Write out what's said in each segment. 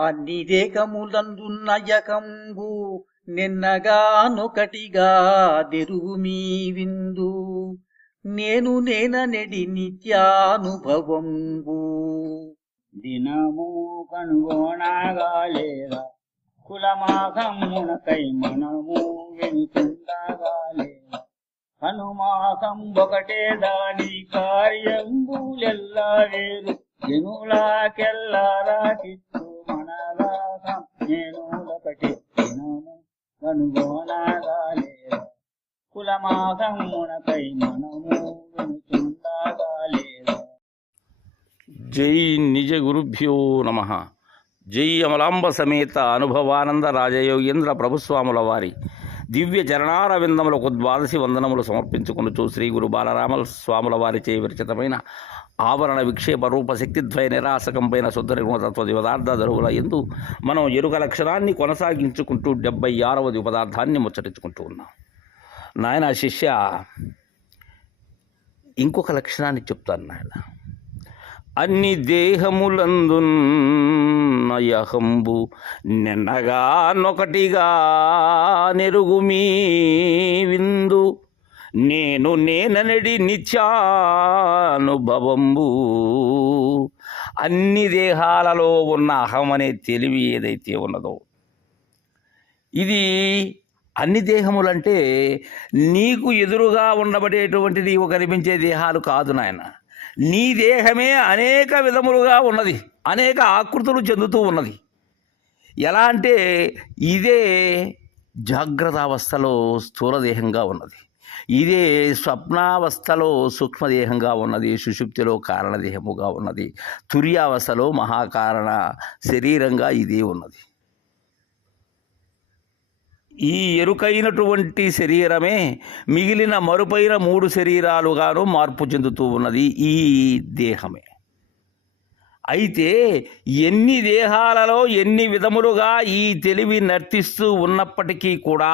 అన్ని దేకములందున్న యకంబు నిన్నగానొకటిగా దెరువు మీ విందు నేను నేన నెడి నిత్యానుభవంబు. దినము కనుగొనగాలేదా కులమాకమ్మునకై మనము వెనుతుండగాలేదా హనుమాసం ఒకటే దాని కార్యంబులెల్లా వేరు. జనులాకెల్లారా చిత్త మనలాకం దినము మనము జై నిజ గురుభ్యో నమ. జై అమలాంబ సమేత అనుభవానంద రాజయోగేంద్ర ప్రభుస్వాముల వారి దివ్య చరణారవిందములకు ద్వాదశి వందనములు సమర్పించుకొనుచు శ్రీ గురు బాలరామల స్వాముల వారి చే విరచితమైన ఆవరణ విక్షేప రూప శక్తిద్వయ నిరాసకంపైన శుద్ధ పదార్థ ధరువుల ఎందు మనం ఎరుక లక్షణాన్ని కొనసాగించుకుంటూ డెబ్బై ఆరవది పదార్థాన్ని ముచ్చటించుకుంటూ ఉన్నాం. నాయన శిష్య ఇంకొక లక్షణాన్ని చెప్తాను నాయన. అన్ని దేహములందున్నయహంబు నిన్నగా నొకటిగా నెరుగు మీ విందు నేను నేననడి నిత్యానుభవంబు. అన్ని దేహాలలో ఉన్న అహం అనే తెలివి ఏదైతే ఉన్నదో ఇది అన్ని దేహములంటే నీకు ఎదురుగా ఉండబడేటువంటి నీకు కనిపించే దేహాలు కాదు నాయన. నీ దేహమే అనేక విధములుగా ఉన్నది అనేక ఆకృతులు చెందుతూ ఉన్నది. ఎలా అంటే ఇదే జాగ్రత్త అవస్థలో స్థూలదేహంగా ఉన్నది. ఇదే స్వప్నావస్థలో సూక్ష్మదేహంగా ఉన్నది సుషుప్తిలో కారణదేహముగా ఉన్నది తుర్యావస్థలో మహాకారణ శరీరంగా ఇదే ఉన్నది. ఈ ఎరుకైనటువంటి శరీరమే మిగిలిన మరుపైన మూడు శరీరాలుగాను మార్పు చెందుతూ ఉన్నది ఈ దేహమే. అయితే ఎన్ని దేహాలలో ఎన్ని విధములుగా ఈ తెలివి నర్తిస్తూ ఉన్నప్పటికీ కూడా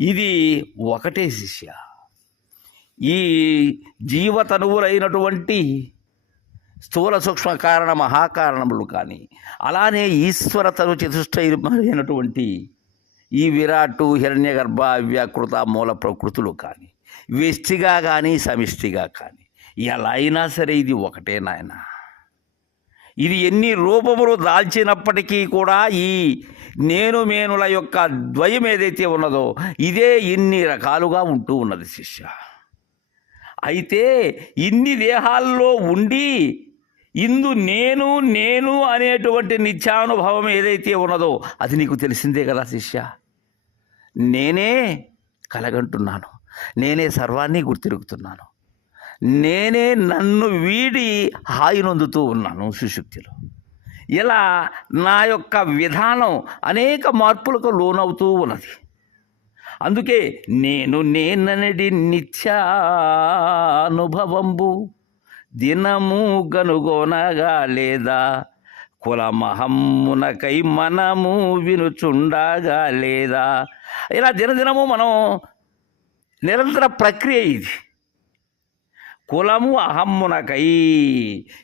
ఇది ఒకటే శిష్య. ఈ జీవతనువులైనటువంటి స్థూల సూక్ష్మ కారణ మహాకారణములు కానీ అలానే ఈశ్వరతను చతుష్టైనటువంటి ఈ విరాటు హిరణ్యగర్భ వ్యాకృత మూల ప్రకృతులు కానీ వ్యష్టిగా కానీ సమిష్టిగా కానీ ఎలా అయినా సరే ఇది ఒకటే నాయన. ఇది ఎన్ని రూపములు దాల్చినప్పటికీ కూడా ఈ నేను మేనుల యొక్క ద్వయం ఏదైతే ఉన్నదో ఇదే ఇన్ని రకాలుగా ఉంటూ ఉన్నది శిష్య. అయితే ఇన్ని దేహాల్లో ఉండి ఇందు నేను నేను అనేటువంటి నిత్యానుభవం ఏదైతే ఉన్నదో అది నీకు తెలిసిందే కదా శిష్య. నేనే కలగంటున్నాను. నేనే సర్వాన్ని గుర్తిరుగుతున్నాను నేనే నన్ను వీడి హాయి నొందుతూ ఉన్నాను సుశుక్తిలో. ఇలా నా యొక్క విధానం అనేక మార్పులకు లోనవుతూ ఉన్నది. అందుకే నేను నేననడి నిత్యానుభవంబు. దినము గనుగోనగా లేదా కులమహమ్మునకై మనము వినుచుండగా లేదా. ఇలా దినదినము మనం నిరంతర ప్రక్రియ ఇది. కులము అహమ్మునకై.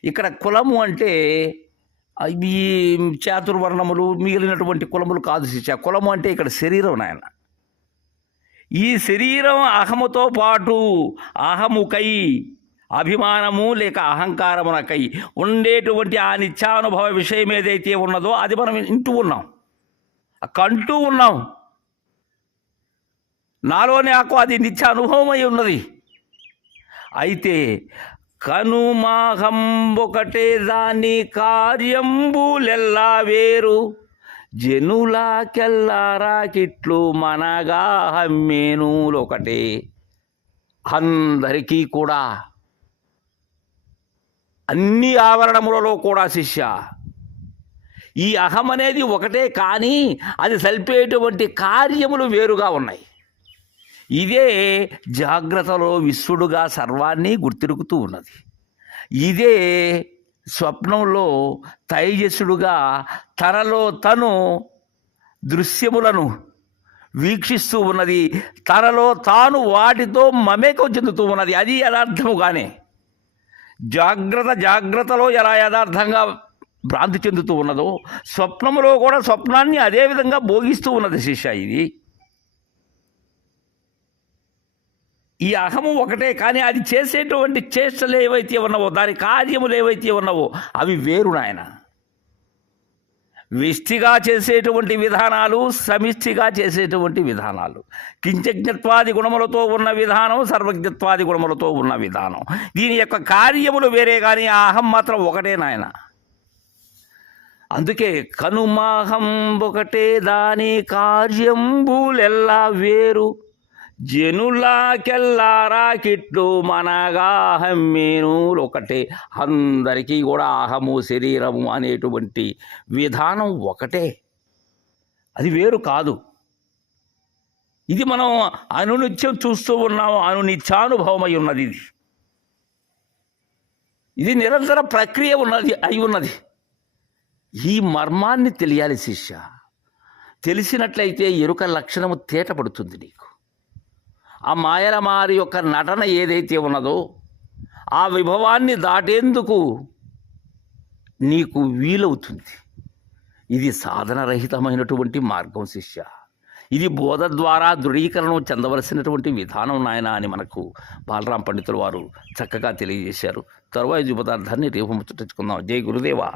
ఇక్కడ కులము అంటే ఈ చాతుర్వర్ణములు మిగిలినటువంటి కులములు కాదు శిష్య. కులము అంటే ఇక్కడ శరీరం నాయన. ఈ శరీరం అహముతో పాటు అహముకై అభిమానము లేక అహంకారమునకై ఉండేటువంటి ఆ నిత్యానుభవ విషయం ఏదైతే ఉన్నదో అది మనం ఇంటూ ఉన్నాం. కంటూ ఉన్నాం. నాలోనే నాకు అది నిత్య అయి ఉన్నది. అయితే కనుమాహంబొకటే దాని కార్యంబులెల్లా వేరు. జనులాకెల్లారా కిట్లు మనగా హమ్మేనులొకటే. అందరికీ కూడా అన్ని ఆవరణములలో కూడా శిష్య. ఈ అహం అనేది ఒకటే కానీ అది సల్పేటువంటి కార్యములు వేరుగా ఉన్నాయి. ఇదే జాగ్రత్తలో విశ్వడుగా సర్వాన్ని గుర్తిరుగుతూ ఉన్నది. ఇదే స్వప్నంలో తైజస్సుడుగా తనలో తను దృశ్యములను వీక్షిస్తూ ఉన్నది. తనలో తాను వాటితో మమేకం చెందుతూ ఉన్నది. అది యథార్థముగానే. జాగ్రత్త జాగ్రత్తలో ఎలా యథార్థంగా భ్రాంతి చెందుతూ ఉన్నదో స్వప్నములో కూడా స్వప్నాన్ని అదే విధంగా భోగిస్తూ ఉన్నది శిష్య ఇది. ఈ అహము ఒకటే కానీ అది చేసేటువంటి చేష్టలు ఏవైతే ఉన్నావో దాని కార్యములు ఏవైతే ఉన్నావో అవి వేరు నాయన. విష్టిగా చేసేటువంటి విధానాలు సమిష్టిగా చేసేటువంటి విధానాలు. కించజ్ఞత్వాది గుణములతో ఉన్న విధానం సర్వజ్ఞత్వాది గుణములతో ఉన్న విధానం. దీని యొక్క కార్యములు వేరే కానీ ఆ అహం మాత్రం ఒకటే నాయన. అందుకే కనుమాహం ఒకటే దాని కార్యంబులెల్లా వేరు. జనులాకెల్లారా కిట్లు మనగా ఒకటే. అందరికీ కూడా అహము శరీరము అనేటువంటి విధానం ఒకటే. అది వేరు కాదు. ఇది మనం అనునిత్యం చూస్తూ ఉన్నాము అనునిత్యానుభవమై ఉన్నది ఇది. ఇది నిరంతర ప్రక్రియ ఉన్నది అయి ఉన్నది. ఈ మర్మాన్ని తెలియాలి శిష్య. తెలిసినట్లయితే ఎరుక లక్షణము తేటపడుతుంది నీకు. ఆ మాయలమారి యొక్క నటన ఏదైతే ఉన్నదో ఆ విభవాన్ని దాటేందుకు నీకు వీలవుతుంది. ఇది సాధనరహితమైనటువంటి మార్గం శిష్య. ఇది బోధ ద్వారా దృఢీకరణం చెందవలసినటువంటి విధానం నాయన అని మనకు బాలరాం పండితులు వారు చక్కగా తెలియజేశారు. తరువాయి పదార్థాన్ని రేపు ముచ్చటించుకుందాం. జై గురుదేవా.